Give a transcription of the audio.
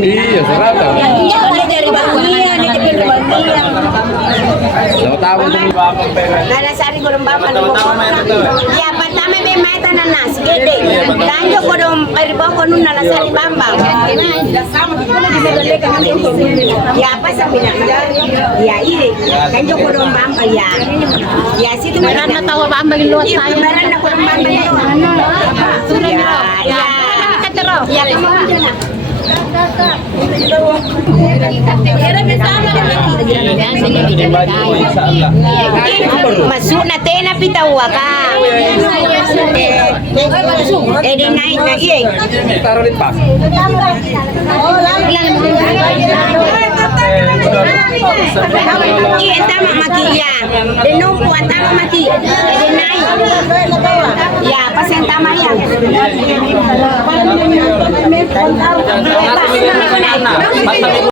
Iya, serata. Tahu Nalasari ko ng bapa ng ya pertama be meta na nas gede tanjo ko dong paribo ko nun nalasari bamba ya apa sabi na ya ire tanjo ko dong bamba ya situ meron na tawa bamba luwat tayo meron na ko dong bamba ya katero ya na masuk na tena pitawa ka. Edi naik na iya. taruh di pas. Iya tama maki ya. Denumpu tama maki. Edi naik. Ya pasen tama ya. Basta